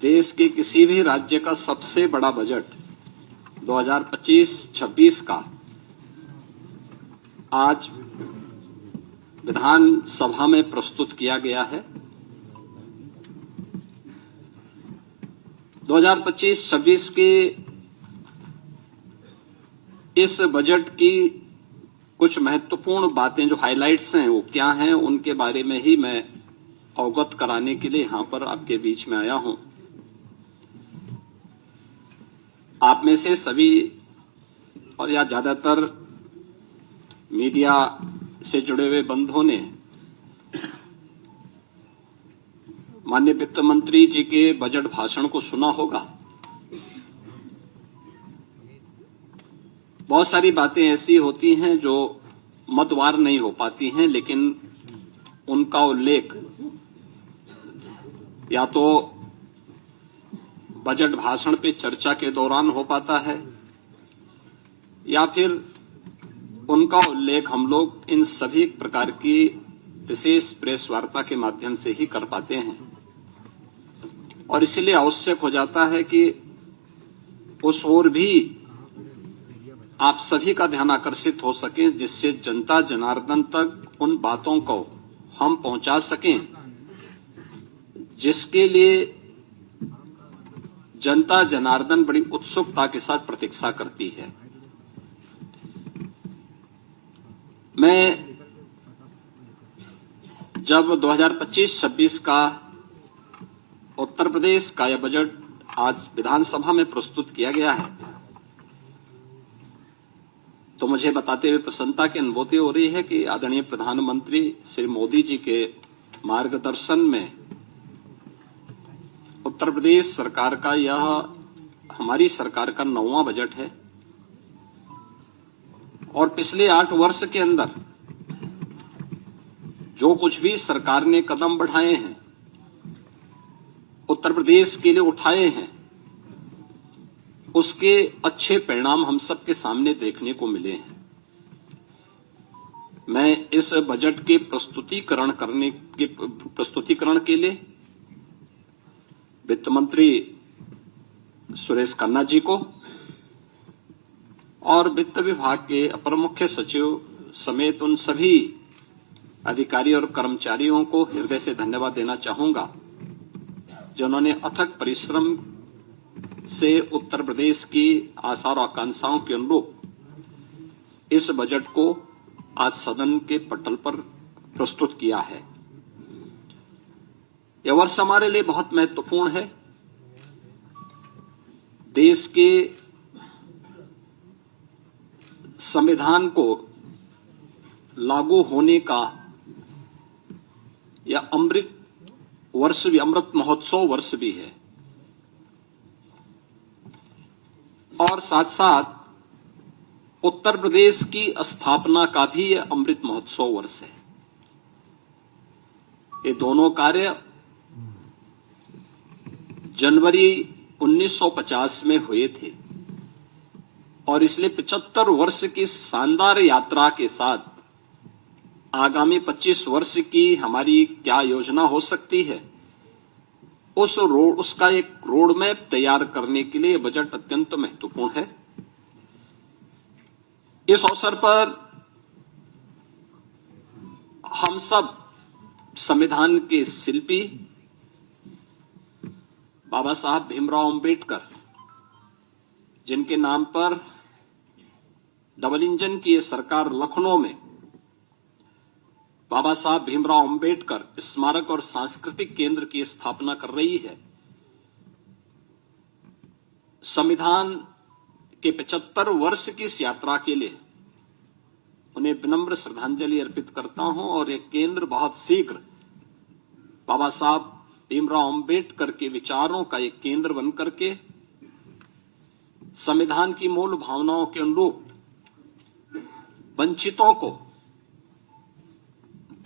देश के किसी भी राज्य का सबसे बड़ा बजट 2025-26 का आज विधानसभा में प्रस्तुत किया गया है। 2025-26 के इस बजट की कुछ महत्वपूर्ण बातें जो हाइलाइट्स हैं वो क्या हैं, उनके बारे में ही मैं अवगत कराने के लिए यहां पर आपके बीच में आया हूं। आप में से सभी और या ज्यादातर मीडिया से जुड़े हुए बंधुओं ने माननीय वित्त मंत्री जी के बजट भाषण को सुना होगा। बहुत सारी बातें ऐसी होती हैं जो मतवार नहीं हो पाती हैं, लेकिन उनका उल्लेख या तो बजट भाषण पे चर्चा के दौरान हो पाता है या फिर उनका उल्लेख हम लोग इन सभी प्रकार की विशेष प्रेस वार्ता के माध्यम से ही कर पाते हैं। और इसलिए आवश्यक हो जाता है कि उस ओर भी आप सभी का ध्यान आकर्षित हो सके, जिससे जनता जनार्दन तक उन बातों को हम पहुंचा सकें जिसके लिए जनता जनार्दन बड़ी उत्सुकता के साथ प्रतीक्षा करती है। मैं जब 2025-26 का उत्तर प्रदेश का यह बजट आज विधानसभा में प्रस्तुत किया गया है तो मुझे बताते हुए प्रसन्नता की अनुभूति हो रही है कि आदरणीय प्रधानमंत्री श्री मोदी जी के मार्गदर्शन में उत्तर प्रदेश सरकार का यह हमारी सरकार का 9वां बजट है और पिछले 8 वर्ष के अंदर जो कुछ भी सरकार ने कदम बढ़ाए हैं, उत्तर प्रदेश के लिए उठाए हैं, उसके अच्छे परिणाम हम सबके सामने देखने को मिले हैं। मैं इस बजट के प्रस्तुतिकरण के लिए वित्त मंत्री सुरेश खन्ना जी को और वित्त विभाग के अपर मुख्य सचिव समेत उन सभी अधिकारी और कर्मचारियों को हृदय से धन्यवाद देना चाहूंगा जिन्होंने अथक परिश्रम से उत्तर प्रदेश की आशा और आकांक्षाओं के अनुरूप इस बजट को आज सदन के पटल पर प्रस्तुत किया है। यह वर्ष हमारे लिए बहुत महत्वपूर्ण है। देश के संविधान को लागू होने का यह अमृत महोत्सव वर्ष भी है और साथ साथ उत्तर प्रदेश की स्थापना का भी यह अमृत महोत्सव वर्ष है। ये दोनों कार्य जनवरी 1950 में हुए थे और इसलिए 75 वर्ष की शानदार यात्रा के साथ आगामी 25 वर्ष की हमारी क्या योजना हो सकती है, उसका एक रोड मैप तैयार करने के लिए बजट अत्यंत महत्वपूर्ण है। इस अवसर पर हम सब संविधान के शिल्पी बाबा साहब भीमराव अंबेडकर, जिनके नाम पर डबल इंजन की ये सरकार लखनऊ में बाबा साहब भीमराव अंबेडकर स्मारक और सांस्कृतिक केंद्र की स्थापना कर रही है, संविधान के 75 वर्ष की इस यात्रा के लिए उन्हें विनम्र श्रद्धांजलि अर्पित करता हूं और यह केंद्र बहुत शीघ्र बाबा साहब भीमराव अंबेडकर के विचारों का एक केंद्र बनकर के संविधान की मूल भावनाओं के अनुरूप वंचितों को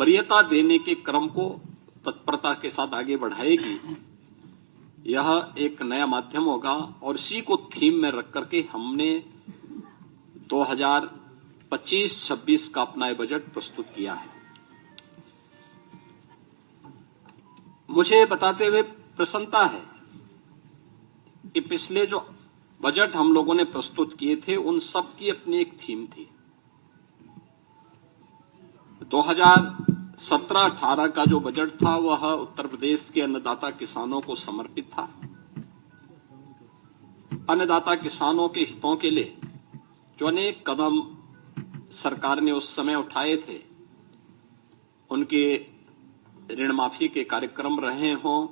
वरीयता देने के क्रम को तत्परता के साथ आगे बढ़ाएगी। यह एक नया माध्यम होगा और इसी को थीम में रख करके हमने 2025-26 का अपना बजट प्रस्तुत किया है। मुझे बताते हुए प्रसन्नता है कि पिछले जो बजट हम लोगों ने प्रस्तुत किए थे उन सब की अपनी एक थीम थी। 2017-18 का जो बजट था वह उत्तर प्रदेश के अन्नदाता किसानों को समर्पित था। अन्नदाता किसानों के हितों के लिए जो अनेक कदम सरकार ने उस समय उठाए थे, उनके ऋण माफी के कार्यक्रम रहे हों,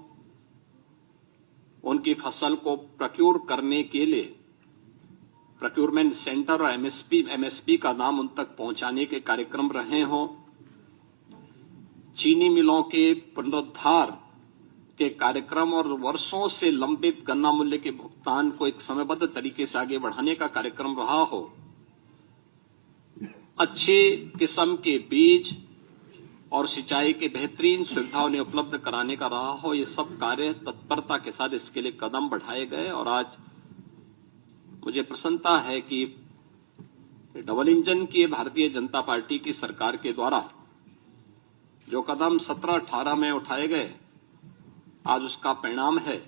उनकी फसल को प्रोक्योर करने के लिए प्रोक्योरमेंट सेंटर और एमएसपी का नाम उन तक पहुंचाने के कार्यक्रम रहे हों, चीनी मिलों के पुनरुद्धार के कार्यक्रम और वर्षों से लंबित गन्ना मूल्य के भुगतान को एक समयबद्ध तरीके से आगे बढ़ाने का कार्यक्रम रहा हो, अच्छे किस्म के बीज और सिंचाई के बेहतरीन सुविधा उन्हें उपलब्ध कराने का रहा हो, ये सब कार्य तत्परता के साथ इसके लिए कदम बढ़ाए गए। और आज मुझे प्रसन्नता है कि डबल इंजन की भारतीय जनता पार्टी की सरकार के द्वारा जो कदम 17-18 में उठाए गए, आज उसका परिणाम है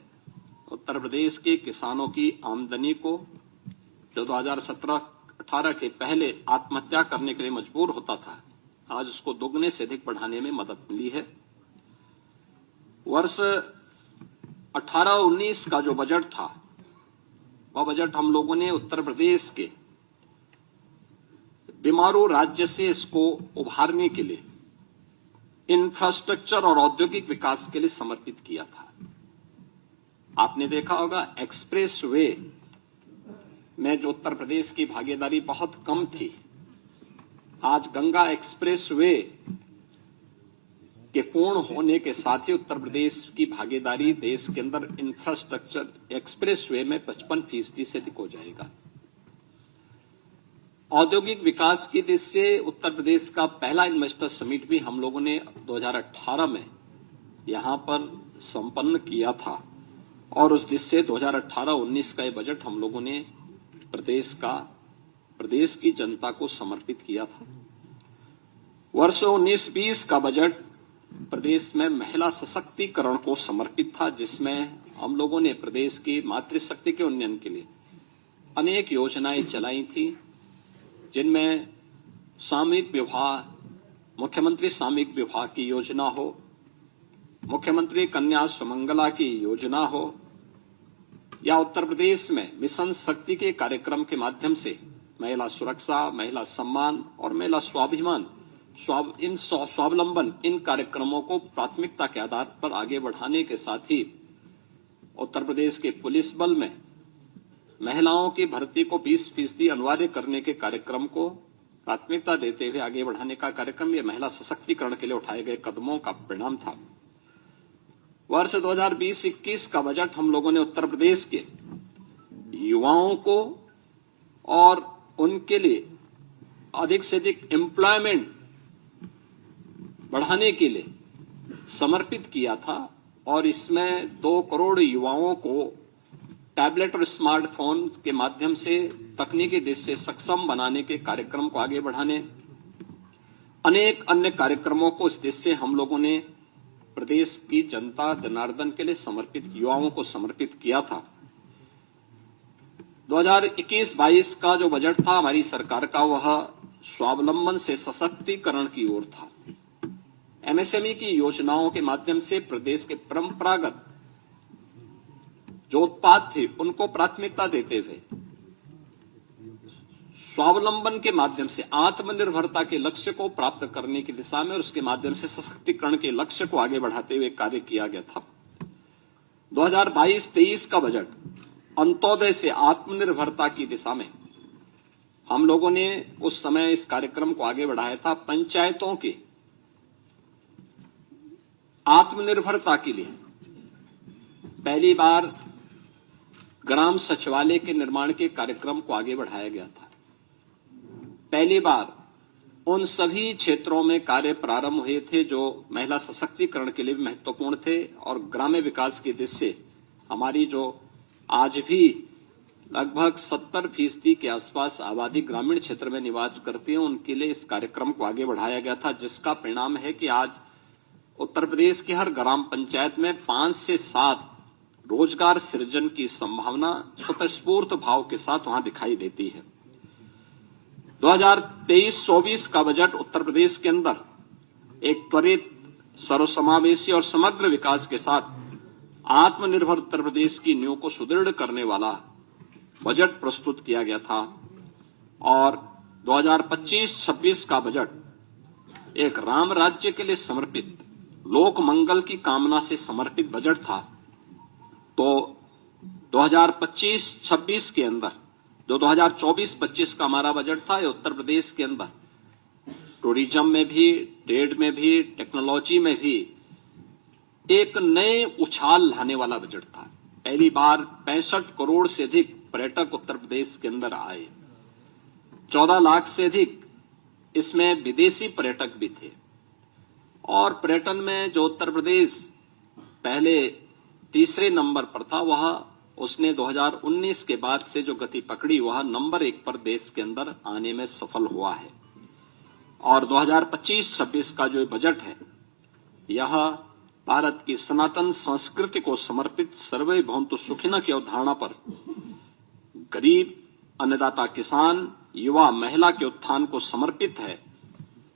उत्तर प्रदेश के किसानों की आमदनी को, जो 2017-18 के पहले आत्महत्या करने के लिए मजबूर होता था, आज उसको दोगुने से अधिक बढ़ाने में मदद मिली है। वर्ष 18-19 का जो बजट था, वह बजट हम लोगों ने उत्तर प्रदेश के बीमारू राज्य से इसको उभारने के लिए इंफ्रास्ट्रक्चर और औद्योगिक विकास के लिए समर्पित किया था। आपने देखा होगा एक्सप्रेस वे में जो उत्तर प्रदेश की भागीदारी बहुत कम थी, आज गंगा एक्सप्रेस वे के पूर्ण होने के साथ ही उत्तर प्रदेश की भागीदारी देश के अंदर इंफ्रास्ट्रक्चर एक्सप्रेस वे में 55% से अधिक हो जाएगा। औद्योगिक विकास की दृष्टि से उत्तर प्रदेश का पहला इन्वेस्टर समिट भी हम लोगों ने 2018 में यहां पर संपन्न किया था और उस दृष्टि से 2018-19 का ये बजट हम लोगों ने प्रदेश की जनता को समर्पित किया था। वर्ष 19-20 का बजट प्रदेश में महिला सशक्तिकरण को समर्पित था, जिसमें हम लोगों ने प्रदेश की मातृशक्ति के उन्नयन के लिए अनेक योजनाएं चलाई थी, जिनमें सामूहिक विवाह, मुख्यमंत्री सामूहिक विवाह की योजना हो, मुख्यमंत्री कन्या सुमंगला की योजना हो, या उत्तर प्रदेश में मिशन शक्ति के कार्यक्रम के माध्यम से महिला सुरक्षा, महिला सम्मान और महिला स्वाभिमान, स्वावलंबन, इन कार्यक्रमों को प्राथमिकता के आधार पर आगे बढ़ाने के साथ ही उत्तर प्रदेश के पुलिस बल में महिलाओं की भर्ती को 20% अनिवार्य करने के कार्यक्रम को प्राथमिकता देते हुए आगे बढ़ाने का कार्यक्रम, ये महिला सशक्तिकरण के लिए उठाए गए कदमों का परिणाम था। वर्ष 2020-21 का बजट हम लोगों ने उत्तर प्रदेश के युवाओं को और उनके लिए अधिक से अधिक एम्प्लॉयमेंट बढ़ाने के लिए समर्पित किया था और इसमें 2 करोड़ युवाओं को टैबलेट और स्मार्टफोन के माध्यम से तकनीकी दृष्टि से सक्षम बनाने के कार्यक्रम को आगे बढ़ाने, अनेक अन्य कार्यक्रमों को इस दृष्टि से हम लोगों ने प्रदेश की जनता जनार्दन के लिए समर्पित, युवाओं को समर्पित किया था। 2021-22 का जो बजट था हमारी सरकार का, वह स्वावलंबन से सशक्तिकरण की ओर था। एमएसएमई की योजनाओं के माध्यम से प्रदेश के परंपरागत जो उत्पाद थे उनको प्राथमिकता देते हुए स्वावलंबन के माध्यम से आत्मनिर्भरता के लक्ष्य को प्राप्त करने की दिशा में और उसके माध्यम से सशक्तिकरण के लक्ष्य को आगे बढ़ाते हुए कार्य किया गया था। 2022-23 का बजट अंत्योदय से आत्मनिर्भरता की दिशा में हम लोगों ने उस समय इस कार्यक्रम को आगे बढ़ाया था। पंचायतों के आत्मनिर्भरता के लिए पहली बार ग्राम सचिवालय के निर्माण के कार्यक्रम को आगे बढ़ाया गया था। पहली बार उन सभी क्षेत्रों में कार्य प्रारंभ हुए थे जो महिला सशक्तिकरण के लिए महत्वपूर्ण थे और ग्राम्य विकास की दृष्टि से हमारी जो आज भी लगभग 70% के आसपास आबादी ग्रामीण क्षेत्र में निवास करती है, उनके लिए इस कार्यक्रम को आगे बढ़ाया गया था, जिसका परिणाम है कि आज उत्तर प्रदेश की हर ग्राम पंचायत में 5 से 7 रोजगार सृजन की संभावना स्वतःस्फूर्त भाव के साथ वहां दिखाई देती है। 2023-24 का बजट उत्तर प्रदेश के अंदर एक त्वरित, सर्वसमावेशी और समग्र विकास के साथ आत्मनिर्भर उत्तर प्रदेश की नींव को सुदृढ़ करने वाला बजट प्रस्तुत किया गया था और 2025-26 का बजट एक राम राज्य के लिए समर्पित, लोक मंगल की कामना से समर्पित बजट था। तो 2025-26 के अंदर जो 2024-25 का हमारा बजट था, ये उत्तर प्रदेश के अंदर टूरिज्म में भी, ट्रेड में भी, टेक्नोलॉजी में भी एक नए उछाल लाने वाला बजट था। पहली बार 65 करोड़ से अधिक पर्यटक उत्तर प्रदेश के अंदर आए। 14 लाख से अधिक इसमें विदेशी पर्यटक भी थे और पर्यटन में जो उत्तर प्रदेश पहले तीसरे नंबर पर था, वह उसने 2019 के बाद से जो गति पकड़ी, वह नंबर 1 पर देश के अंदर आने में सफल हुआ है। और 2025-26 का जो बजट है, यह भारत की सनातन संस्कृति को समर्पित सर्वे भवन्तु सुखिनः की अवधारणा पर गरीब, अन्नदाता किसान, युवा, महिला के उत्थान को समर्पित है,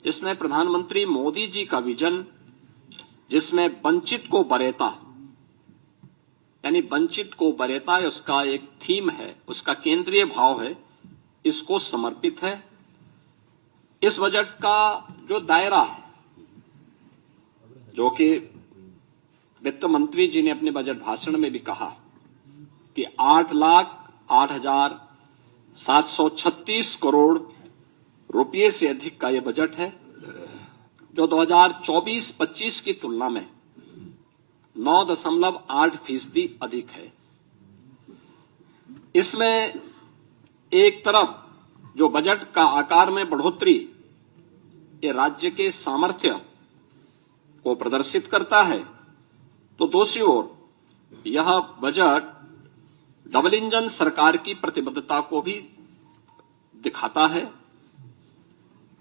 जिसमें प्रधानमंत्री मोदी जी का विजन, जिसमें वंचित को वरेता, यानी वंचित को वरेता उसका एक थीम है, उसका केंद्रीय भाव है, इसको समर्पित है। इस बजट का जो दायरा है, जो कि वित्त मंत्री जी ने अपने बजट भाषण में भी कहा कि 8,08,736 करोड़ रुपये से अधिक का यह बजट है, जो 2024-25 की तुलना में 9.8% अधिक है। इसमें एक तरफ जो बजट का आकार में बढ़ोतरी ये राज्य के सामर्थ्य को प्रदर्शित करता है, तो दूसरी ओर यह बजट डबल इंजन सरकार की प्रतिबद्धता को भी दिखाता है।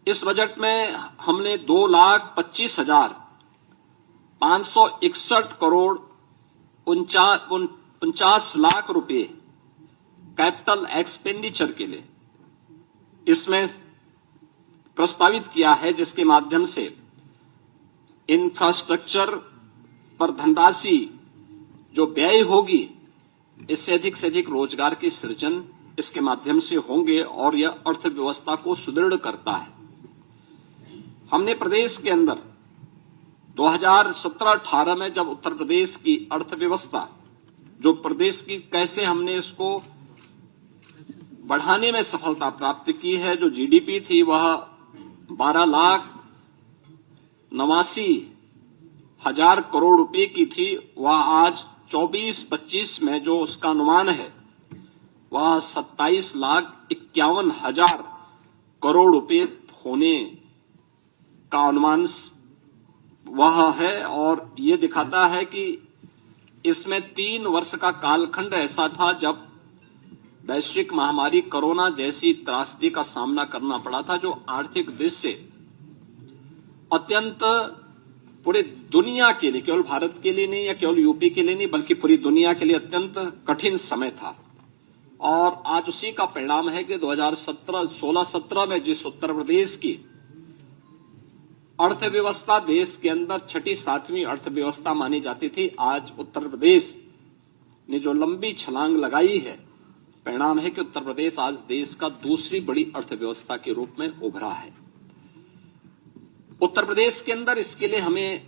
इस बजट में हमने 2,25,561 करोड़ 49 लाख रुपए कैपिटल एक्सपेंडिचर के लिए इसमें प्रस्तावित किया है, जिसके माध्यम से इंफ्रास्ट्रक्चर पर धनराशि जो व्यय होगी, इससे अधिक रोजगार की सृजन इसके माध्यम से होंगे और यह अर्थव्यवस्था को सुदृढ़ करता है। हमने प्रदेश के अंदर 2017-18 में जब उत्तर प्रदेश की अर्थव्यवस्था, जो प्रदेश की कैसे हमने इसको बढ़ाने में सफलता प्राप्त की है, जो जीडीपी थी वह 12,89,000 करोड़ रुपए की थी, वह आज 24-25 में जो उसका अनुमान है वह 27,51,000 करोड़ रुपए होने का अनुमान वह है। और ये दिखाता है कि इसमें 3 वर्ष का कालखंड ऐसा था जब वैश्विक महामारी कोरोना जैसी त्रासदी का सामना करना पड़ा था, जो आर्थिक दृष्टि से अत्यंत पूरी दुनिया के लिए, केवल भारत के लिए नहीं या केवल यूपी के लिए नहीं, बल्कि पूरी दुनिया के लिए अत्यंत कठिन समय था। और आज उसी का परिणाम है कि 2016-17 में जिस उत्तर प्रदेश की अर्थव्यवस्था देश के अंदर 6ठी-7वीं अर्थव्यवस्था मानी जाती थी, आज उत्तर प्रदेश ने जो लंबी छलांग लगाई है, परिणाम है कि उत्तर प्रदेश आज देश का दूसरी बड़ी अर्थव्यवस्था के रूप में उभरा है। उत्तर प्रदेश के अंदर इसके लिए हमें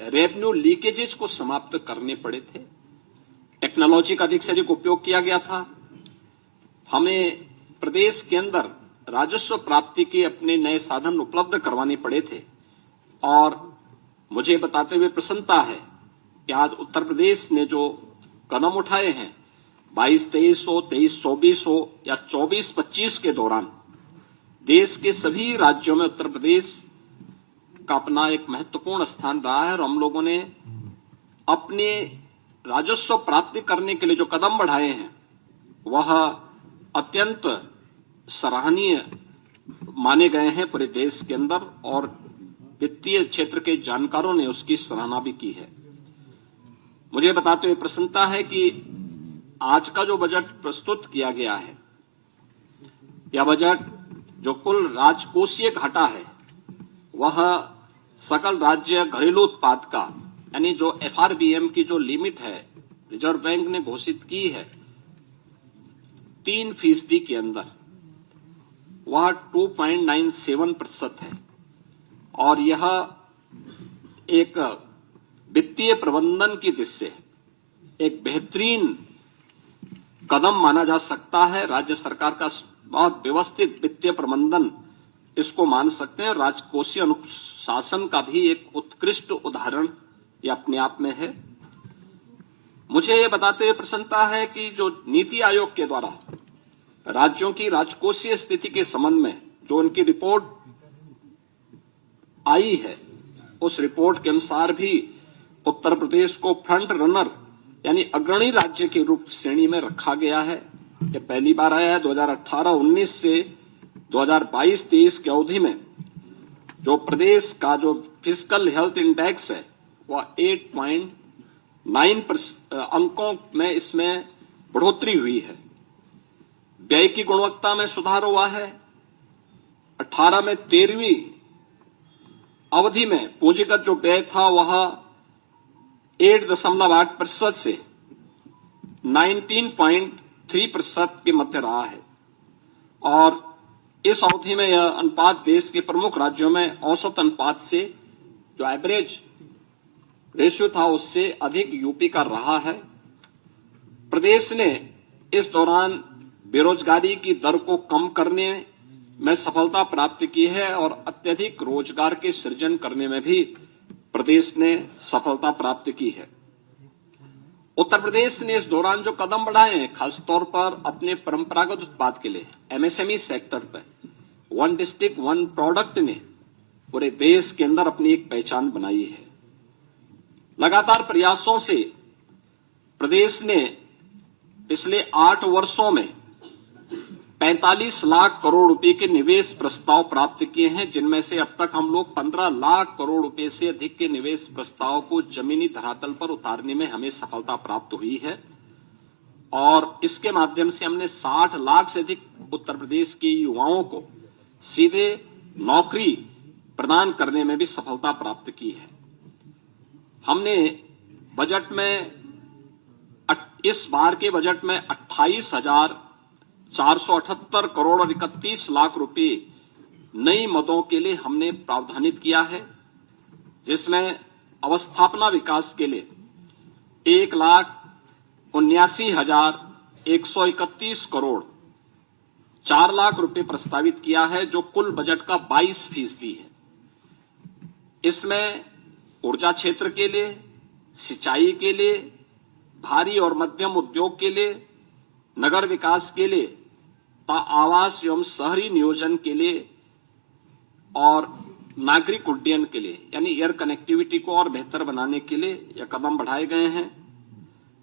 रेवेन्यू लीकेजेज को समाप्त करने पड़े थे। टेक्नोलॉजी का अधिक से अधिक उपयोग किया गया था। हमें प्रदेश के अंदर राजस्व प्राप्ति के अपने नए साधन उपलब्ध करवाने पड़े थे। और मुझे बताते हुए प्रसन्नता है कि आज उत्तर प्रदेश ने जो कदम उठाए हैं, 22-23 हो, 23-24 हो या 24-25 के दौरान देश के सभी राज्यों में उत्तर प्रदेश का अपना एक महत्वपूर्ण स्थान रहा है। और हम लोगों ने अपने राजस्व प्राप्ति करने के लिए जो कदम बढ़ाए हैं वह अत्यंत सराहनीय माने गए हैं पूरे देश के अंदर, और वित्तीय क्षेत्र के जानकारों ने उसकी सराहना भी की है। मुझे बताते हुए प्रसन्नता है कि आज का जो बजट प्रस्तुत किया गया है, यह बजट जो कुल राजकोषीय घाटा है वह सकल राज्य घरेलू उत्पाद का, यानी जो FRBM की जो लिमिट है रिजर्व बैंक ने घोषित की है 3% के अंदर, वह 2.97% है और यह एक वित्तीय प्रबंधन की दृष्टि से एक बेहतरीन कदम माना जा सकता है। राज्य सरकार का बहुत व्यवस्थित वित्तीय प्रबंधन इसको मान सकते हैं। राजकोषीय अनुशासन का भी एक उत्कृष्ट उदाहरण ये अपने आप में है। मुझे ये बताते हुए प्रसन्नता है कि जो नीति आयोग के द्वारा राज्यों की राजकोषीय स्थिति के संबंध में जो उनकी रिपोर्ट आई है, उस रिपोर्ट के अनुसार भी उत्तर प्रदेश को फ्रंट रनर यानी अग्रणी राज्य के रूप श्रेणी में रखा गया है। यह पहली बार आया है। 2018-19 से 2022-23 की अवधि में जो प्रदेश का जो फिस्कल हेल्थ इंडेक्स है वह 8.9 अंकों में इसमें बढ़ोतरी हुई है। व्यय की गुणवत्ता में सुधार हुआ है। 18 में 13वीं अवधि में पूंजीगत जो व्यय था वह 8.8% से 19.3% के मध्य रहा है और इस अवधि में यह अनुपात देश के प्रमुख राज्यों में औसत अनुपात से जो एवरेज रेशियो था उससे अधिक यूपी का रहा है। प्रदेश ने इस दौरान बेरोजगारी की दर को कम करने में सफलता प्राप्त की है और अत्यधिक रोजगार के सृजन करने में भी प्रदेश ने सफलता प्राप्त की है। उत्तर प्रदेश ने इस दौरान जो कदम बढ़ाए हैं, खासतौर पर अपने परंपरागत उत्पाद के लिए MSME सेक्टर पर वन डिस्ट्रिक्ट वन प्रोडक्ट ने पूरे देश के अंदर अपनी एक पहचान बनाई है। लगातार प्रयासों से प्रदेश ने पिछले 8 वर्षों में 45 लाख करोड़ रुपए के निवेश प्रस्ताव प्राप्त किए हैं, जिनमें से अब तक हम लोग 15 लाख करोड़ रुपए से अधिक के निवेश प्रस्ताव को जमीनी धरातल पर उतारने में हमें सफलता प्राप्त हुई है और इसके माध्यम से हमने 60 लाख से अधिक उत्तर प्रदेश के युवाओं को सीधे नौकरी प्रदान करने में भी सफलता प्राप्त की है। हमने बजट में इस बार के बजट में 28,478 करोड़ और 31 लाख रुपए नई मदों के लिए हमने प्रावधानित किया है, जिसमें अवस्थापना विकास के लिए 1,79,131 करोड़ 4 लाख रुपए प्रस्तावित किया है, जो कुल बजट का 22% है। इसमें ऊर्जा क्षेत्र के लिए, सिंचाई के लिए, भारी और मध्यम उद्योग के लिए, नगर विकास के लिए, आवास एवं शहरी नियोजन के लिए और नागरिक उड्डयन के लिए यानी एयर कनेक्टिविटी को और बेहतर बनाने के लिए यह कदम बढ़ाए गए हैं।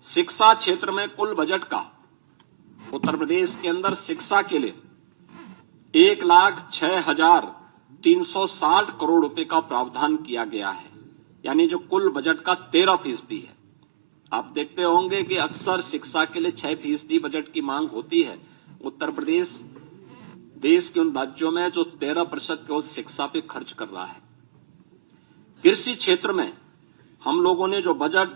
शिक्षा क्षेत्र में कुल बजट का उत्तर प्रदेश के अंदर शिक्षा के लिए 1,06,360 करोड़ रुपए का प्रावधान किया गया है, यानी जो कुल बजट का 13% है। आप देखते होंगे कि अक्सर शिक्षा के लिए 6% बजट की मांग होती है। उत्तर प्रदेश देश के उन राज्यों में जो 13% केवल शिक्षा पे खर्च कर रहा है। कृषि क्षेत्र में हम लोगों ने जो बजट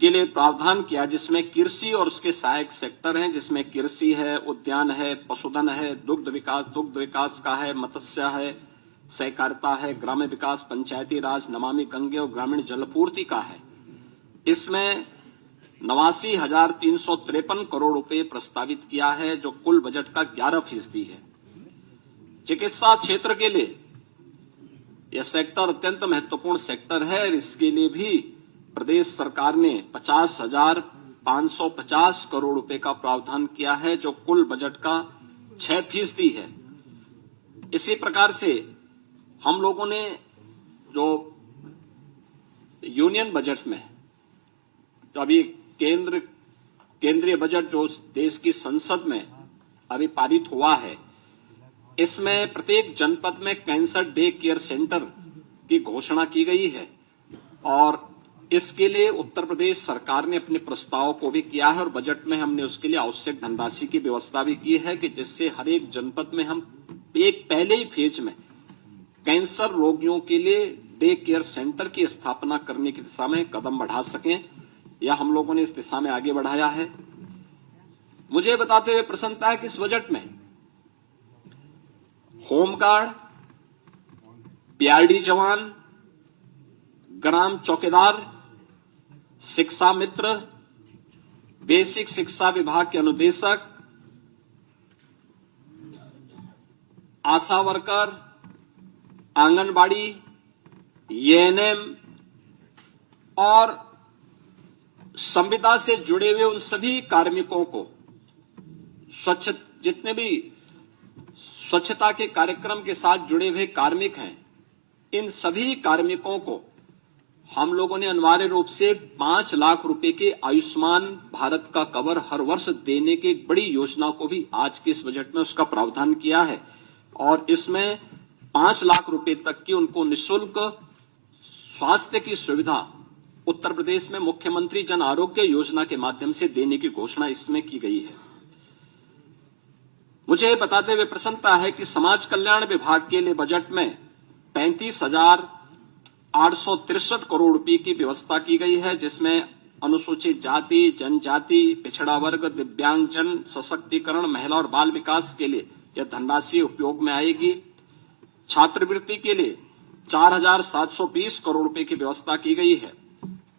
के लिए प्रावधान किया, जिसमें कृषि और उसके सहायक सेक्टर हैं, जिसमें कृषि है, उद्यान है, पशुधन है, दुग्ध विकास का है, मत्स्य है, सहकारिता है, ग्राम्य विकास, पंचायती राज, नमामि गंगे और ग्रामीण जलपूर्ति का है। इसमें 89,353 करोड़ रुपए प्रस्तावित किया है, जो कुल बजट का 11% है। चिकित्सा क्षेत्र के लिए यह सेक्टर अत्यंत महत्वपूर्ण सेक्टर है। इसके लिए भी प्रदेश सरकार ने 50,550 करोड़ रुपए का प्रावधान किया है, जो कुल बजट का 6% है। इसी प्रकार से हम लोगों ने जो यूनियन बजट में जो अभी केंद्रीय बजट जो देश की संसद में अभी पारित हुआ है, इसमें प्रत्येक जनपद में कैंसर डे केयर सेंटर की घोषणा की गई है और इसके लिए उत्तर प्रदेश सरकार ने अपने प्रस्ताव को भी किया है और बजट में हमने उसके लिए आवश्यक धनराशि की व्यवस्था भी की है कि जिससे हर एक जनपद में हम एक पहले ही फेज में कैंसर रोगियों के लिए डे केयर सेंटर की स्थापना करने की दिशा में कदम बढ़ा सकें। यह हम लोगों ने इस दिशा में आगे बढ़ाया है। मुझे बताते हुए प्रसन्नता है कि इस बजट में होमगार्ड, पीआरडी जवान, ग्राम चौकीदार, शिक्षा मित्र, बेसिक शिक्षा विभाग के अनुदेशक, आशा वर्कर, आंगनबाड़ी, एएनएम और संविदा से जुड़े हुए उन सभी कार्मिकों को जितने भी स्वच्छता के कार्यक्रम के साथ जुड़े हुए कार्मिक हैं, इन सभी कार्मिकों को हम लोगों ने अनिवार्य रूप से 5 लाख रुपए के आयुष्मान भारत का कवर हर वर्ष देने की एक बड़ी योजना को भी आज के इस बजट में उसका प्रावधान किया है और इसमें 5 लाख रुपए तक की उनको निःशुल्क स्वास्थ्य की सुविधा उत्तर प्रदेश में मुख्यमंत्री जन आरोग्य योजना के माध्यम से देने की घोषणा इसमें की गई है। मुझे बताते हुए प्रसन्नता है कि समाज कल्याण विभाग के लिए बजट में 35,863 करोड़ रुपए की व्यवस्था की गई है, जिसमें अनुसूचित जाति, जनजाति, पिछड़ा वर्ग, दिव्यांगजन सशक्तिकरण, महिला और बाल विकास के लिए यह धनराशि उपयोग में आएगी। छात्रवृत्ति के लिए 4,720 करोड़ रुपए की व्यवस्था की गई है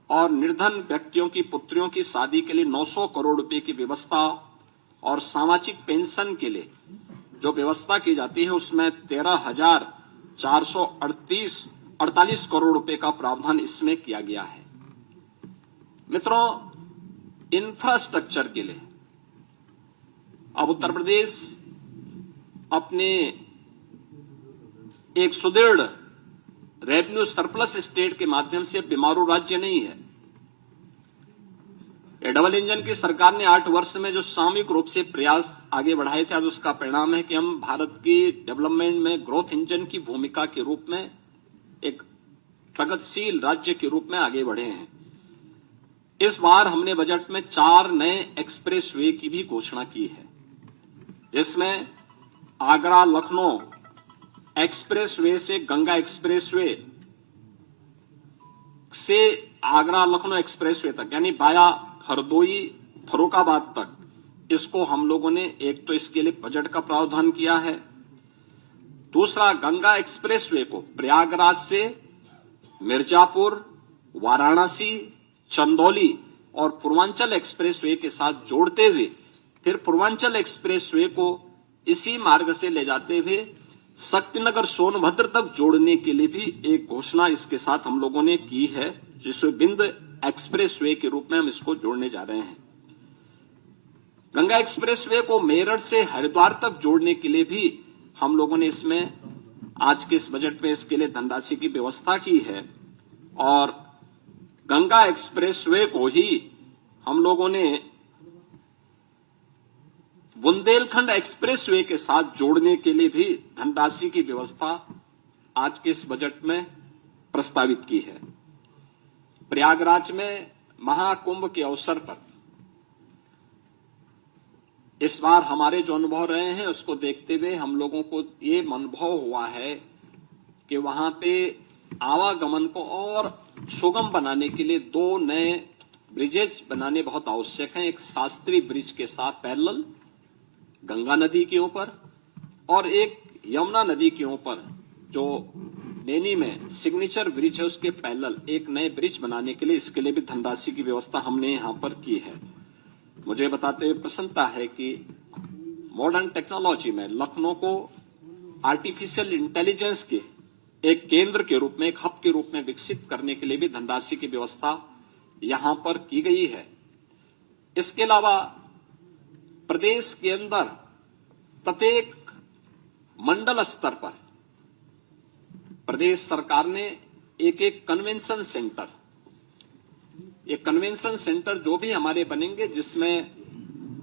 और निर्धन व्यक्तियों की पुत्रियों की शादी के लिए 900 करोड़ रुपए की व्यवस्था और सामाजिक पेंशन के लिए जो व्यवस्था की जाती है उसमें 13,448 करोड़ रुपए का प्रावधान इसमें किया गया है। मित्रों, इंफ्रास्ट्रक्चर के लिए अब उत्तर प्रदेश अपने एक सुदृढ़ रेवेन्यू सरप्लस स्टेट के माध्यम से बीमारू राज्य नहीं है। डबल इंजन की सरकार ने 8 वर्ष में जो सामूहिक रूप से प्रयास आगे बढ़ाए थे, आज उसका परिणाम है कि हम भारत की डेवलपमेंट में ग्रोथ इंजन की भूमिका के रूप में एक प्रगतिशील राज्य के रूप में आगे बढ़े हैं। इस बार हमने बजट में 4 नए एक्सप्रेस वे की भी घोषणा की है, जिसमें आगरा लखनऊ एक्सप्रेस वे से गंगा एक्सप्रेस वे से आगरा लखनऊ एक्सप्रेस वे तक यानी बाया हरदोई फर्रुखाबाद तक, इसको हम लोगों ने एक तो इसके लिए बजट का प्रावधान किया है। दूसरा, गंगा एक्सप्रेस वे को प्रयागराज से मिर्जापुर, वाराणसी, चंदौली और पूर्वांचल एक्सप्रेस वे के साथ जोड़ते हुए फिर पूर्वांचल एक्सप्रेस वे को इसी मार्ग से ले जाते हुए शक्तिनगर सोनभद्र तक जोड़ने के लिए भी एक घोषणा इसके साथ हम लोगों ने की है, जिसमें बिंद एक्सप्रेस वे के रूप में हम इसको जोड़ने जा रहे हैं। गंगा एक्सप्रेस वे को मेरठ से हरिद्वार तक जोड़ने के लिए भी हम लोगों ने इसमें आज के इस बजट में इसके लिए धनराशि की व्यवस्था की है और गंगा एक्सप्रेस वे को ही हम लोगों ने बुंदेलखंड एक्सप्रेस वे के साथ जोड़ने के लिए भी धनराशि की व्यवस्था आज के इस बजट में प्रस्तावित की है। प्रयागराज में महाकुंभ के अवसर पर इस बार हमारे जो अनुभव रहे हैं उसको देखते हुए हम लोगों को ये अनुभव हुआ है कि वहां पे आवागमन को और सुगम बनाने के लिए 2 नए ब्रिजेज बनाने बहुत आवश्यक हैं। एक शास्त्री ब्रिज के साथ पैरेलल गंगा नदी के ऊपर और एक यमुना नदी के ऊपर जो नैनी में सिग्नेचर ब्रिज है उसके पैरेलल एक नए ब्रिज बनाने के लिए इसके लिए भी धनराशि की व्यवस्था हमने यहां पर की है। मुझे बताते हुए प्रसन्नता है कि मॉडर्न टेक्नोलॉजी में लखनऊ को आर्टिफिशियल इंटेलिजेंस के एक केंद्र के रूप में, एक हब के रूप में विकसित करने के लिए भी धनराशि की व्यवस्था यहां पर की गई है। इसके अलावा प्रदेश के अंदर प्रत्येक मंडल स्तर पर प्रदेश सरकार ने एक कन्वेंशन सेंटर, ये कन्वेंशन सेंटर जो भी हमारे बनेंगे जिसमें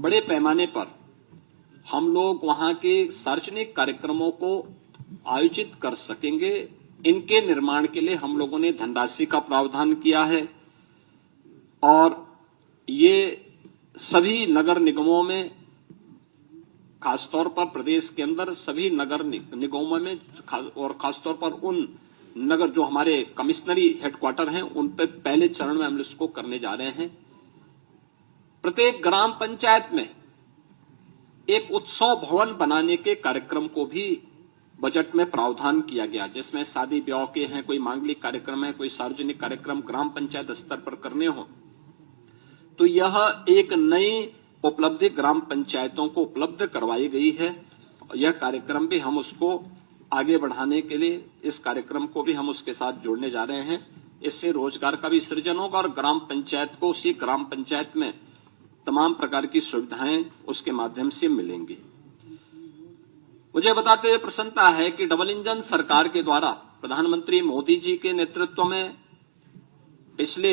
बड़े पैमाने पर हम लोग वहां के सार्वजनिक कार्यक्रमों को आयोजित कर सकेंगे, इनके निर्माण के लिए हम लोगों ने धनराशि का प्रावधान किया है। और ये सभी नगर निगमों में, खासतौर पर प्रदेश के अंदर सभी नगर निगमों में और खासतौर पर उन नगर जो हमारे कमिश्नरी हेडक्वार्टर हैं, उन पर पहले चरण में हम इसको करने जा रहे हैं। प्रत्येक ग्राम पंचायत में एक उत्सव भवन बनाने के कार्यक्रम को भी बजट में प्रावधान किया गया, जिसमें शादी ब्याह के हैं, कोई मांगलिक कार्यक्रम है, कोई सार्वजनिक कार्यक्रम ग्राम पंचायत स्तर पर करने हो, तो यह एक नई उपलब्धि ग्राम पंचायतों को उपलब्ध करवाई गई है। यह कार्यक्रम भी हम उसको आगे बढ़ाने के लिए, इस कार्यक्रम को भी हम उसके साथ जोड़ने जा रहे हैं। इससे रोजगार का भी सृजन होगा और ग्राम पंचायत को, उसी ग्राम पंचायत में तमाम प्रकार की सुविधाएं उसके माध्यम से मिलेंगी। मुझे बताते हुए प्रसन्नता है कि डबल इंजन सरकार के द्वारा प्रधानमंत्री मोदी जी के नेतृत्व में पिछले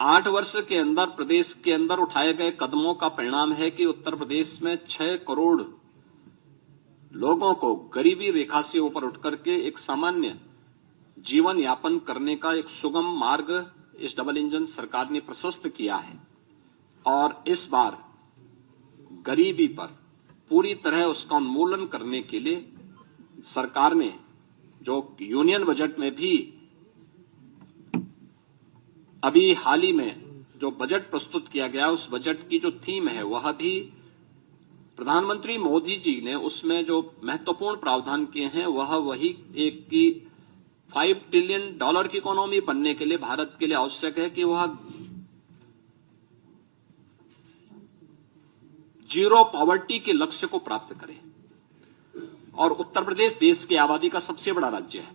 8 वर्ष के अंदर प्रदेश के अंदर उठाए गए कदमों का परिणाम है कि उत्तर प्रदेश में 6 करोड़ लोगों को गरीबी रेखा से ऊपर उठ करके एक सामान्य जीवन यापन करने का एक सुगम मार्ग इस डबल इंजन सरकार ने प्रशस्त किया है। और इस बार गरीबी पर पूरी तरह उसका उन्मूलन करने के लिए सरकार ने जो यूनियन बजट में भी अभी हाल ही में जो बजट प्रस्तुत किया गया, उस बजट की जो थीम है वह भी प्रधानमंत्री मोदी जी ने उसमें जो महत्वपूर्ण प्रावधान किए हैं वह वही एक की $5 ट्रिलियन की इकोनॉमी बनने के लिए भारत के लिए आवश्यक है कि वह जीरो पॉवर्टी के लक्ष्य को प्राप्त करे। और उत्तर प्रदेश देश की आबादी का सबसे बड़ा राज्य है,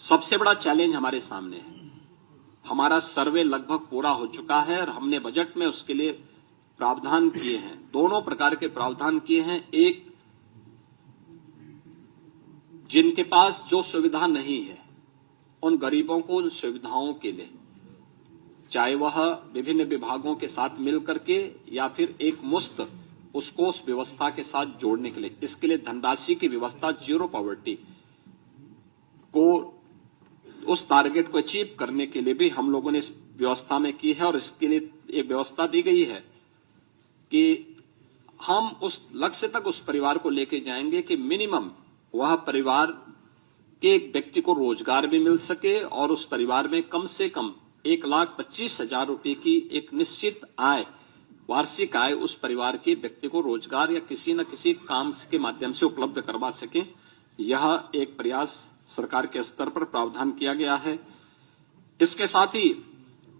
सबसे बड़ा चैलेंज हमारे सामने है। हमारा सर्वे लगभग पूरा हो चुका है और हमने बजट में उसके लिए प्रावधान किए हैं, दोनों प्रकार के प्रावधान किए हैं। एक, जिनके पास जो सुविधा नहीं है उन गरीबों को उन सुविधाओं के लिए, चाहे वह विभिन्न विभागों के साथ मिल करके या फिर एक मुश्त उसको उस व्यवस्था के साथ जोड़ने के लिए, इसके लिए धनराशि की व्यवस्था, जीरो पॉवर्टी को, उस टारगेट को अचीव करने के लिए भी हम लोगों ने इस व्यवस्था में की है। और इसके लिए एक व्यवस्था दी गई है कि हम उस लक्ष्य तक उस परिवार को लेके जाएंगे कि मिनिमम वह परिवार के एक व्यक्ति को रोजगार भी मिल सके और उस परिवार में कम से कम 1,25,000 रुपए की एक निश्चित आय, वार्षिक आय उस परिवार के व्यक्ति को रोजगार या किसी न किसी काम के माध्यम से उपलब्ध करवा सके। यह एक प्रयास सरकार के स्तर पर प्रावधान किया गया है। इसके साथ ही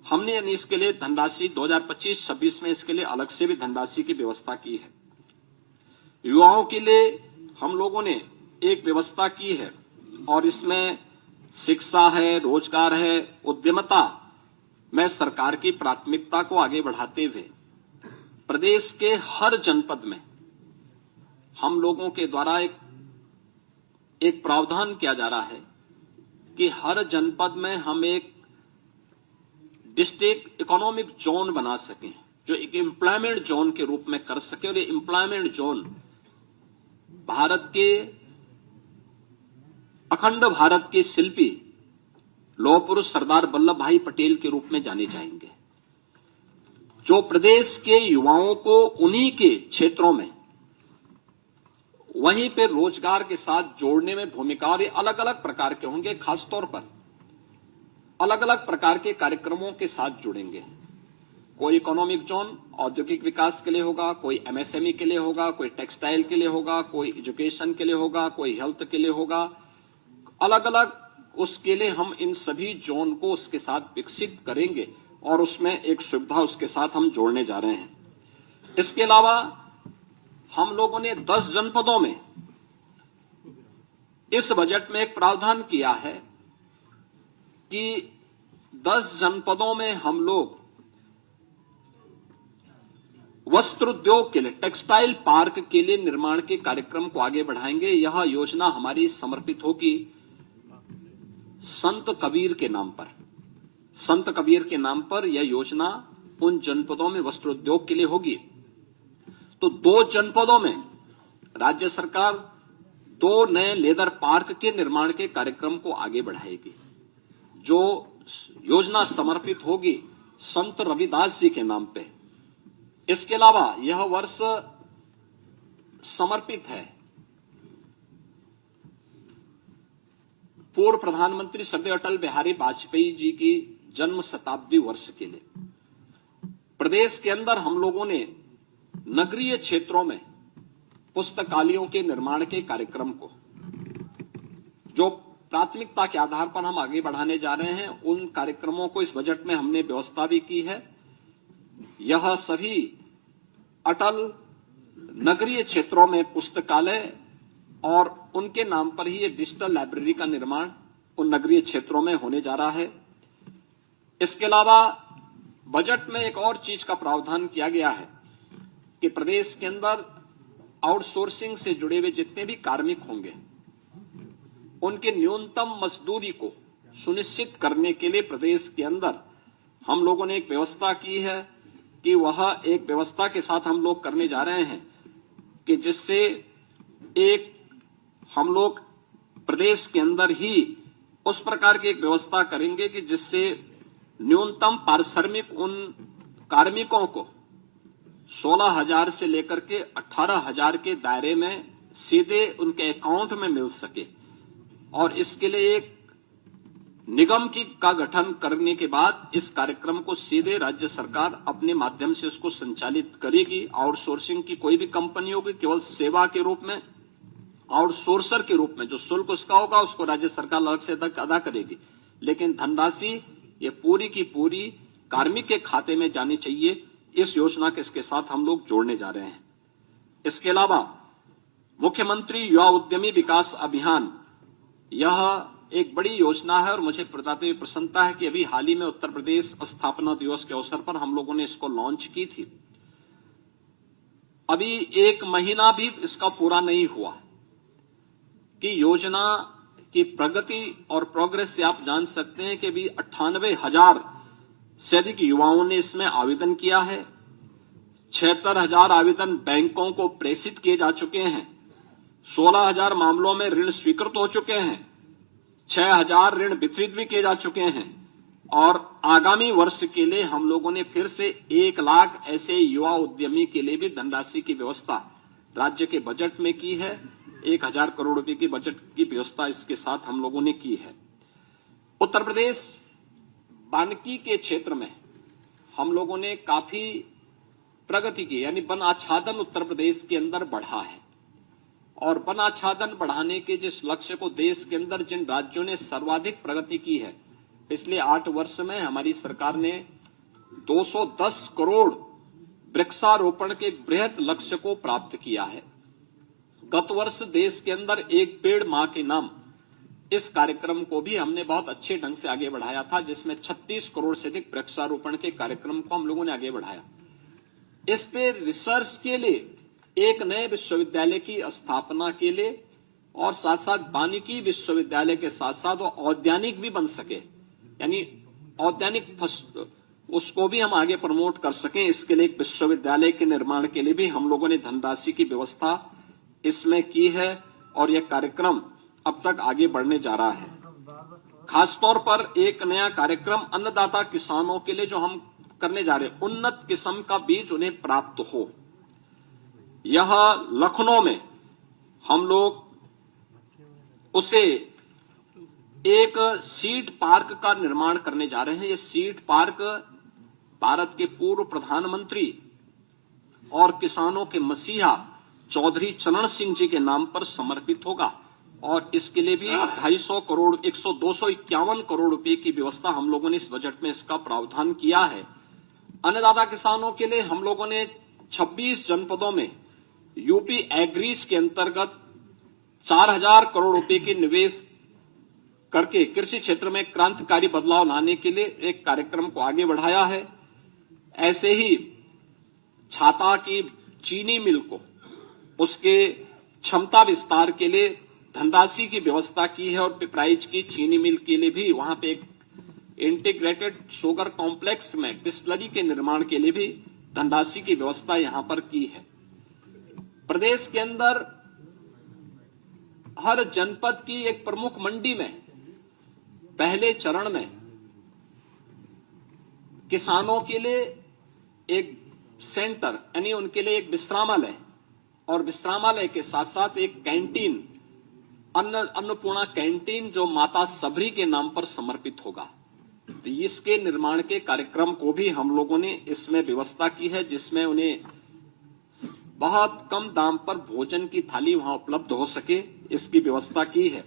हमने इसके लिए धनराशि 2025-26 में इसके लिए अलग से भी धनराशि की व्यवस्था की है। युवाओं के लिए हम लोगों ने एक व्यवस्था की है और इसमें शिक्षा है, रोजगार है, उद्यमिता में सरकार की प्राथमिकता को आगे बढ़ाते हुए प्रदेश के हर जनपद में हम लोगों के द्वारा एक प्रावधान किया जा रहा है कि हर जनपद में हम एक डिस्ट्रिक्ट इकोनॉमिक जोन बना सकें, जो एक एम्प्लॉयमेंट जोन के रूप में कर सके। और ये एम्प्लॉयमेंट जोन भारत के, अखंड भारत के शिल्पी लौह पुरुष सरदार वल्लभ भाई पटेल के रूप में जाने जाएंगे, जो प्रदेश के युवाओं को उन्हीं के क्षेत्रों में वहीं पे रोजगार के साथ जोड़ने में भूमिका, और ये अलग अलग प्रकार के होंगे, खासतौर पर अलग अलग प्रकार के कार्यक्रमों के साथ जुड़ेंगे। कोई इकोनॉमिक जोन औद्योगिक विकास के लिए होगा, कोई एमएसएमई के लिए होगा, कोई टेक्सटाइल के लिए होगा, कोई एजुकेशन के लिए होगा, कोई हेल्थ के लिए होगा। अलग अलग उसके लिए हम इन सभी जोन को उसके साथ विकसित करेंगे और उसमें एक सुविधा उसके साथ हम जोड़ने जा रहे हैं। इसके अलावा हम लोगों ने 10 जनपदों में इस बजट में एक प्रावधान किया है कि 10 जनपदों में हम लोग वस्त्र उद्योग के लिए, टेक्सटाइल पार्क के लिए निर्माण के कार्यक्रम को आगे बढ़ाएंगे। यह योजना हमारी समर्पित होगी संत कबीर के नाम पर। संत कबीर के नाम पर यह योजना उन जनपदों में वस्त्र उद्योग के लिए होगी। तो 2 जनपदों में राज्य सरकार 2 नए लेदर पार्क के निर्माण के कार्यक्रम को आगे बढ़ाएगी। जो योजना समर्पित होगी संत रविदास जी के नाम पे। इसके अलावा यह वर्ष समर्पित है पूर्व प्रधानमंत्री श्रद्धेय अटल बिहारी वाजपेयी जी की जन्म शताब्दी वर्ष के लिए। प्रदेश के अंदर हम लोगों ने नगरीय क्षेत्रों में पुस्तकालयों के निर्माण के कार्यक्रम को जो प्राथमिकता के आधार पर हम आगे बढ़ाने जा रहे हैं, उन कार्यक्रमों को इस बजट में हमने व्यवस्था भी की है। यह सभी अटल नगरीय क्षेत्रों में पुस्तकालय और उनके नाम पर ही एक डिजिटल लाइब्रेरी का निर्माण उन नगरीय क्षेत्रों में होने जा रहा है। इसके अलावा बजट में एक और चीज का प्रावधान किया गया है कि प्रदेश के अंदर आउटसोर्सिंग से जुड़े हुए जितने भी कार्मिक होंगे उनके न्यूनतम मजदूरी को सुनिश्चित करने के लिए प्रदेश के अंदर हम लोगों ने एक व्यवस्था की है कि वह एक व्यवस्था के साथ हम लोग करने जा रहे हैं कि जिससे एक हम लोग प्रदेश के अंदर ही उस प्रकार की एक व्यवस्था करेंगे कि जिससे न्यूनतम पारिश्रमिक उन कार्मिकों को 16,000 से लेकर के 18,000 के दायरे में सीधे उनके अकाउंट में मिल सके। और इसके लिए एक निगम का गठन करने के बाद इस कार्यक्रम को सीधे राज्य सरकार अपने माध्यम से उसको संचालित करेगी। आउटसोर्सिंग की कोई भी कंपनी होगी, केवल सेवा के रूप में, आउटसोर्सर के रूप में जो शुल्क उसका होगा उसको राज्य सरकार अलग से अदा करेगी, लेकिन धनराशि ये पूरी की पूरी कार्मिक के खाते में जानी चाहिए। इस योजना के इसके साथ हम लोग जोड़ने जा रहे हैं। इसके अलावा मुख्यमंत्री युवा उद्यमी विकास अभियान, यह एक बड़ी योजना है और मुझे बताते हुए प्रसन्नता है कि अभी हाल ही में उत्तर प्रदेश स्थापना दिवस के अवसर पर हम लोगों ने इसको लॉन्च की थी। अभी 1 महीना भी इसका पूरा नहीं हुआ कि योजना की प्रगति और प्रोग्रेस से आप जान सकते हैं कि अभी 98,000 से अधिक युवाओं ने इसमें आवेदन किया है। 76,000 आवेदन बैंकों को प्रेषित किए जा चुके हैं। 16,000 मामलों में ऋण स्वीकृत हो चुके हैं। 6,000 ऋण वितरित भी किए जा चुके हैं। और आगामी वर्ष के लिए हम लोगों ने फिर से 1 लाख ऐसे युवा उद्यमी के लिए भी धनराशि की व्यवस्था राज्य के बजट में की है। 1,000 करोड़ रुपए की बजट की व्यवस्था इसके साथ हम लोगों ने की है। उत्तर प्रदेश वानिकी के क्षेत्र में हम लोगों ने काफी प्रगति की, यानी वन आच्छादन उत्तर प्रदेश के अंदर बढ़ा है। और वन आच्छादन बढ़ाने के जिस लक्ष्य को देश के अंदर जिन राज्यों ने सर्वाधिक प्रगति की है, पिछले 8 वर्ष में हमारी सरकार ने 210 करोड़ वृक्षारोपण के बृहत लक्ष्य को प्राप्त किया है। गत वर्ष देश के अंदर एक पेड़ मां के नाम इस कार्यक्रम को भी हमने बहुत अच्छे ढंग से आगे बढ़ाया था, जिसमें 36 करोड़ से अधिक वृक्षारोपण के कार्यक्रम को हम लोगों ने आगे बढ़ाया। इस पे रिसर्च के लिए एक नए विश्वविद्यालय की स्थापना के लिए और साथ साथ वानिकी विश्वविद्यालय के साथ साथ वो औद्यानिक भी बन सके, यानी औद्यानिक उसको भी हम आगे प्रमोट कर सकें, इसके लिए एक विश्वविद्यालय के निर्माण के लिए भी हम लोगों ने धनराशि की व्यवस्था इसमें की है। और यह कार्यक्रम अब तक आगे बढ़ने जा रहा है। खासतौर पर एक नया कार्यक्रम अन्नदाता किसानों के लिए जो हम करने जा रहे हैं, उन्नत किस्म का बीज उन्हें प्राप्त हो। यह लखनऊ में हम लोग उसे एक सीड पार्क का निर्माण करने जा रहे हैं। यह सीड पार्क भारत के पूर्व प्रधानमंत्री और किसानों के मसीहा चौधरी चरण सिंह जी के नाम पर समर्पित होगा। और इसके लिए भी 250 करोड़ 251 करोड़ रुपए की व्यवस्था हम लोगों ने इस बजट में इसका प्रावधान किया है। अन्नदाता किसानों के लिए हम लोगों ने 26 जनपदों में यूपी एग्रीज के अंतर्गत 4,000 करोड़ रुपए की निवेश करके कृषि क्षेत्र में क्रांतिकारी बदलाव लाने के लिए एक कार्यक्रम को आगे बढ़ाया है। ऐसे ही छाता की चीनी मिल को उसके क्षमता विस्तार के लिए धनराशि की व्यवस्था की है। और पिपराइच की चीनी मिल के लिए भी वहां पे एक इंटीग्रेटेड शुगर कॉम्प्लेक्स में डिस्टिलरी के निर्माण के लिए भी धनराशि की व्यवस्था यहां पर की है। प्रदेश के अंदर हर जनपद की एक प्रमुख मंडी में पहले चरण में किसानों के लिए एक सेंटर यानी उनके लिए एक विश्रामालय और विश्रामालय के साथ साथ एक कैंटीन, अन्नपूर्णा कैंटीन जो माता सबरी के नाम पर समर्पित होगा। तो इसके निर्माण के कार्यक्रम को भी हम लोगों ने इसमें व्यवस्था की है, जिसमें उन्हें बहुत कम दाम पर भोजन की थाली वहां उपलब्ध हो सके, इसकी व्यवस्था की है।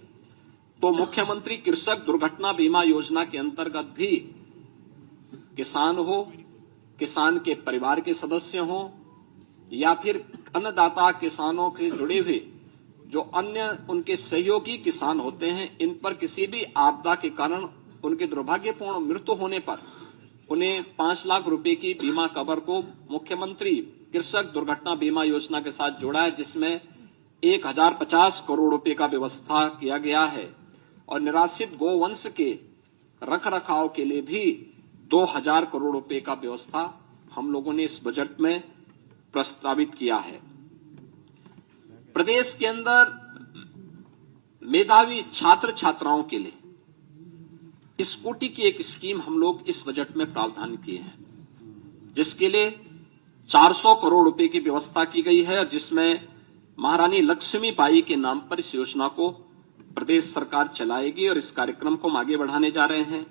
तो मुख्यमंत्री कृषक दुर्घटना बीमा योजना के अंतर्गत भी किसान हो, किसान के परिवार के सदस्य हो या फिर अन्नदाता किसानों से जुड़े हुए जो अन्य उनके सहयोगी किसान होते हैं, इन पर किसी भी आपदा के कारण उनके दुर्भाग्यपूर्ण मृत्यु होने पर उन्हें 5 लाख रुपए की बीमा कवर को मुख्यमंत्री कृषक दुर्घटना बीमा योजना के साथ जोड़ा है, जिसमें 1050 करोड़ रुपए का व्यवस्था किया गया है और निराश्रित गोवंश के रख रखाव के लिए भी 2000 करोड़ रुपए का व्यवस्था हम लोगों ने इस बजट में प्रस्तावित किया है। प्रदेश के अंदर मेधावी छात्र छात्राओं के लिए स्कूटी की एक स्कीम हम लोग इस बजट में प्रावधान किए हैं, जिसके लिए 400 करोड़ रुपए की व्यवस्था की गई है, जिसमें महारानी लक्ष्मीबाई के नाम पर इस योजना को प्रदेश सरकार चलाएगी और इस कार्यक्रम को हम आगे बढ़ाने जा रहे हैं।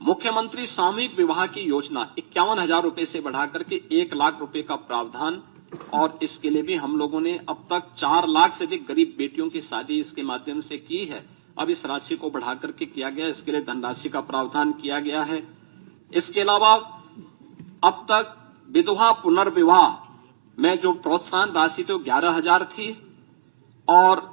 मुख्यमंत्री सामूहिक विवाह की योजना 51,000 रुपए से बढ़ाकर के 1 लाख रुपए का प्रावधान, और इसके लिए भी हम लोगों ने अब तक 4 लाख से अधिक गरीब बेटियों की शादी इसके माध्यम से की है। अब इस राशि को बढ़ाकर के किया गया, इसके लिए धनराशि का प्रावधान किया गया है। इसके अलावा अब तक विधवा पुनर्विवाह में जो प्रोत्साहन राशि थी वो 11,000 थी और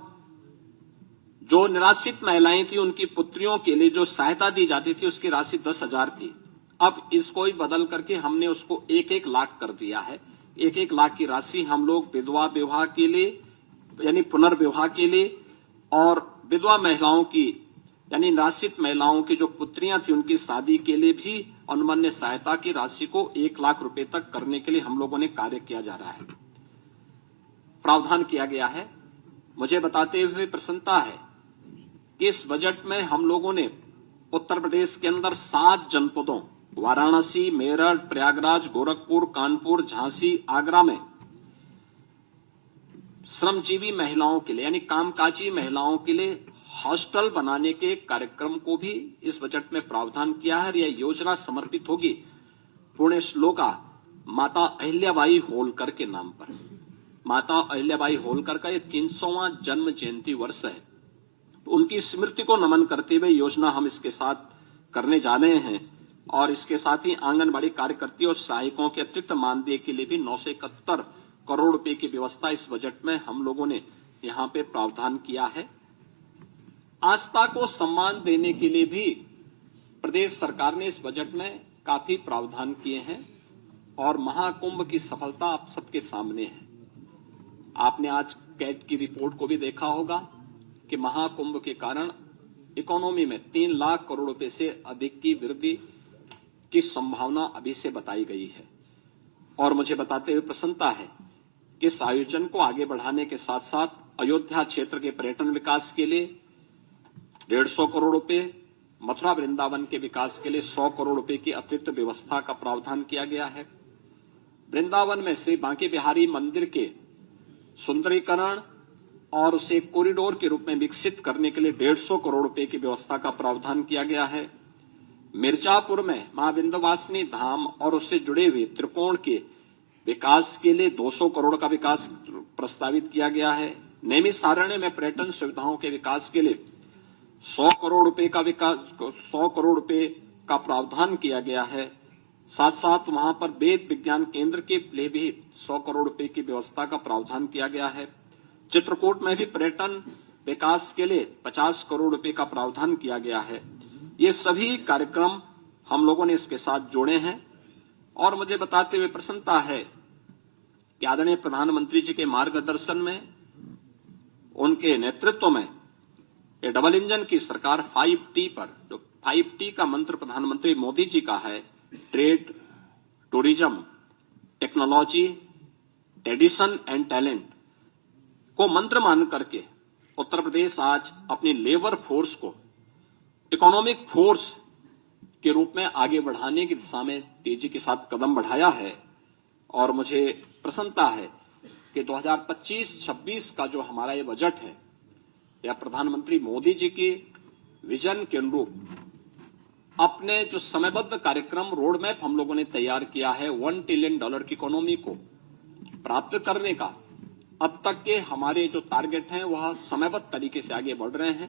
जो निराश्रित महिलाएं थी उनकी पुत्रियों के लिए जो सहायता दी जाती थी उसकी राशि 10,000 थी। अब इसको ही बदल करके हमने उसको 1-1 लाख कर दिया है। 1-1 लाख की राशि हम लोग विधवा विवाह के लिए यानी पुनर्विवाह के लिए और विधवा महिलाओं की यानी निराश्रित महिलाओं की जो पुत्रियां थी उनकी शादी के लिए भी अनुमन्य सहायता की राशि को 1 लाख रुपए तक करने के लिए हम लोगों ने कार्य किया जा रहा है, प्रावधान किया गया है। मुझे बताते हुए प्रसन्नता है कि इस बजट में हम लोगों ने उत्तर प्रदेश के अंदर 7 जनपदों वाराणसी, मेरठ, प्रयागराज, गोरखपुर, कानपुर, झांसी, आगरा में श्रमजीवी महिलाओं के लिए यानी कामकाजी महिलाओं के लिए हॉस्टल बनाने के कार्यक्रम को भी इस बजट में प्रावधान किया है। यह योजना समर्पित होगी पुण्य श्लोका माता अहिल्याबाई होलकर के नाम पर। माता अहिल्याबाई होलकर का ये 300वां जन्म जयंती वर्ष है, उनकी स्मृति को नमन करते हुए योजना हम इसके साथ करने जा रहे हैं और इसके साथ ही आंगनबाड़ी कार्यकर्ती और सहायकों के अतिरिक्त मानदेय के लिए भी 971 करोड़ रुपए की व्यवस्था इस बजट में हम लोगों ने यहां पे प्रावधान किया है। आस्था को सम्मान देने के लिए भी प्रदेश सरकार ने इस बजट में काफी प्रावधान किए हैं और महाकुंभ की सफलता आप सबके सामने है। आपने आज कैट की रिपोर्ट को भी देखा होगा कि महाकुंभ के कारण इकोनॉमी में 3 लाख करोड़ रुपए से अधिक की वृद्धि की संभावना अभी से बताई गई है और मुझे बताते हुए प्रसन्नता है कि इस आयोजन को आगे बढ़ाने के साथ साथ अयोध्या क्षेत्र के पर्यटन विकास के लिए 150 करोड़ रुपए, मथुरा वृंदावन के विकास के लिए 100 करोड़ रुपए की अतिरिक्त व्यवस्था का प्रावधान किया गया है। वृंदावन में श्री बांके बिहारी मंदिर के सुंदरीकरण और उसे कॉरिडोर के रूप में विकसित करने के लिए 150 करोड़ रुपए की व्यवस्था का प्रावधान किया गया है। मिर्जापुर में मां विंध्यवासिनी धाम और उससे जुड़े हुए त्रिकोण के विकास के लिए 200 करोड़ का विकास प्रस्तावित किया गया है। नैमिषारण्य में पर्यटन सुविधाओं के विकास के लिए 100 करोड़ रुपए का विकास 100 करोड़ रुपए का प्रावधान किया गया है। साथ साथ वहां पर वेद विज्ञान केंद्र के लिए भी 100 करोड़ रुपए की व्यवस्था का प्रावधान किया गया है। चित्रकूट में भी पर्यटन विकास के लिए 50 करोड़ रुपए का प्रावधान किया गया है। ये सभी कार्यक्रम हम लोगों ने इसके साथ जोड़े हैं और मुझे बताते हुए प्रसन्नता है कि आदरणीय प्रधानमंत्री जी के मार्गदर्शन में, उनके नेतृत्व में ये डबल इंजन की सरकार 5T पर, जो 5T का मंत्र प्रधानमंत्री मोदी जी का है, trade, tourism, technology, tradition and talent को मंत्र मान करके उत्तर प्रदेश आज अपनी लेबर फोर्स को इकोनॉमिक फोर्स के रूप में आगे बढ़ाने की दिशा में तेजी के साथ कदम बढ़ाया है और मुझे प्रसन्नता है कि 2025-26 का जो हमारा ये बजट है, यह प्रधानमंत्री मोदी जी की विजन के अनुरूप अपने जो समयबद्ध कार्यक्रम रोड मैप हम लोगों ने तैयार किया है $1 ट्रिलियन की इकोनॉमी को प्राप्त करने का, अब तक के हमारे जो टारगेट हैं वह समयबद्ध तरीके से आगे बढ़ रहे हैं।